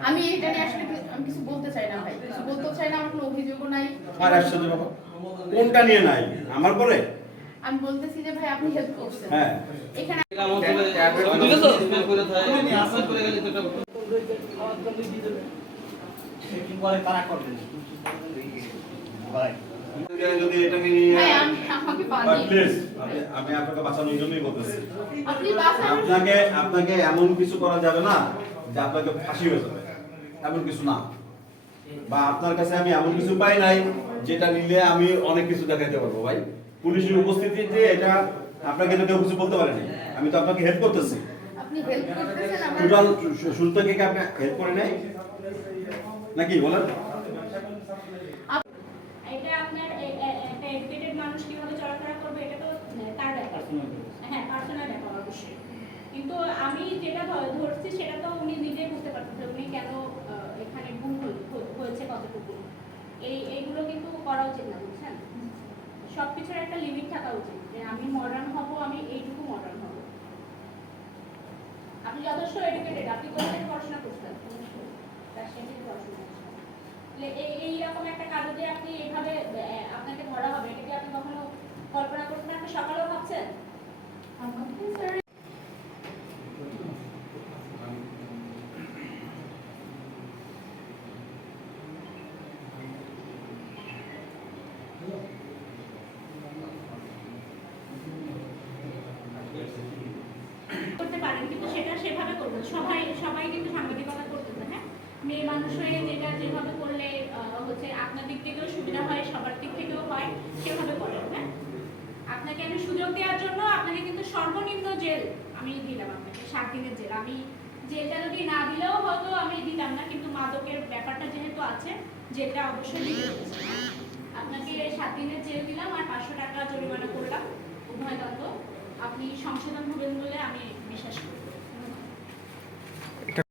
আমি এটা নিয়ে আসলে আমি কিছু বলতে চাই না ভাই। কিছু বলতে চাই না আমার কোনো অভিযোগও নাই। আর আশ্চর্য বাবা কোনটা নিয়ে নাই? আমার পরে? আমি বলতেছি যে ভাই আপনি হেল্প করছেন। হ্যাঁ। এখানে যদি এটাকে নিয়ে আমি আপনাকে বাঁচানোর জন্যই বলতেছি। আপনাকে আপনাকে এমন কিছু করা যাবে না যে আপনাকে ফাঁসি হয়ে যাবে। এমন কিছু না। বা আপনার কাছে আমি এমন কিছু পাই নাই যেটা নিলে আমি অনেক কিছু দেখাতে পারব ভাই। পুলিশের উপস্থিতিতে এটা আপনাকে তো কেউ কিছু বলতে পারেনি আমি তো আপনাকে হেল্প করতেছি। আপনি হেল্প টোটাল শুরু থেকে কি আপনি হেল্প করে নাই? নাকি বলেন। এটা আপনার এ- এ- একটা এডুকেটেড মানুষ কীভাবে চলাফেরা করবে এটা তো তার ব্যাপার। হ্যাঁ পার্সোনাল ব্যাপার অবশ্যই। কিন্তু আমি যেটা ধরছি করা উচিত না, বুঝছেন? সব কিছুর একটা লিমিট থাকা উচিত যে আমি মডার্ন হব, আমি এইটুকু মডার্ন হব। আপনি যথেষ্ট এডুকেটেড আপনি কোথা থেকে পড়াশোনা করছেন রাজশাহী থেকে পড়াশোনা করছেন তাহলে এই এইরকম একটা কাজে আপনি এইভাবে আহ, আপনাকে ধরা হবে এটা কি আপনি কখনো কল্পনা করছেন আপনি সকালেও ভাবছেন আমাকে স্যার করতে পারেন, কিন্তু সেটা সেভাবে করবেন সবাই সবাই কিন্তু সাংবাদিকতা করতেছে হ্যাঁ? মেয়ে মানুষ হয়ে যেটা যেভাবে করলে হচ্ছে আপনার দিক থেকেও সুবিধা হয়, সবার দিক থেকেও হয়, সেভাবে করেন হ্যাঁ? আপনাকে আমি সুযোগ দেওয়ার জন্য আপনাকে কিন্তু সর্বনিম্ন জেল আমি দিলাম আপনাকে, সাত দিনের জেল। আমি জেলটা যদি না দিলেও হয়তো আমি দিতাম না, কিন্তু মাদকের ব্যাপারটা যেহেতু আছে জেলটা অবশ্যই হচ্ছে আপনাকে সাত দিনের জেল দিলাম আর পাঁচশো টাকা জরিমানা করলাম। উভয় দণ্ড আপনি সংশোধন হবেন বলে আমি বিশ্বাস করি।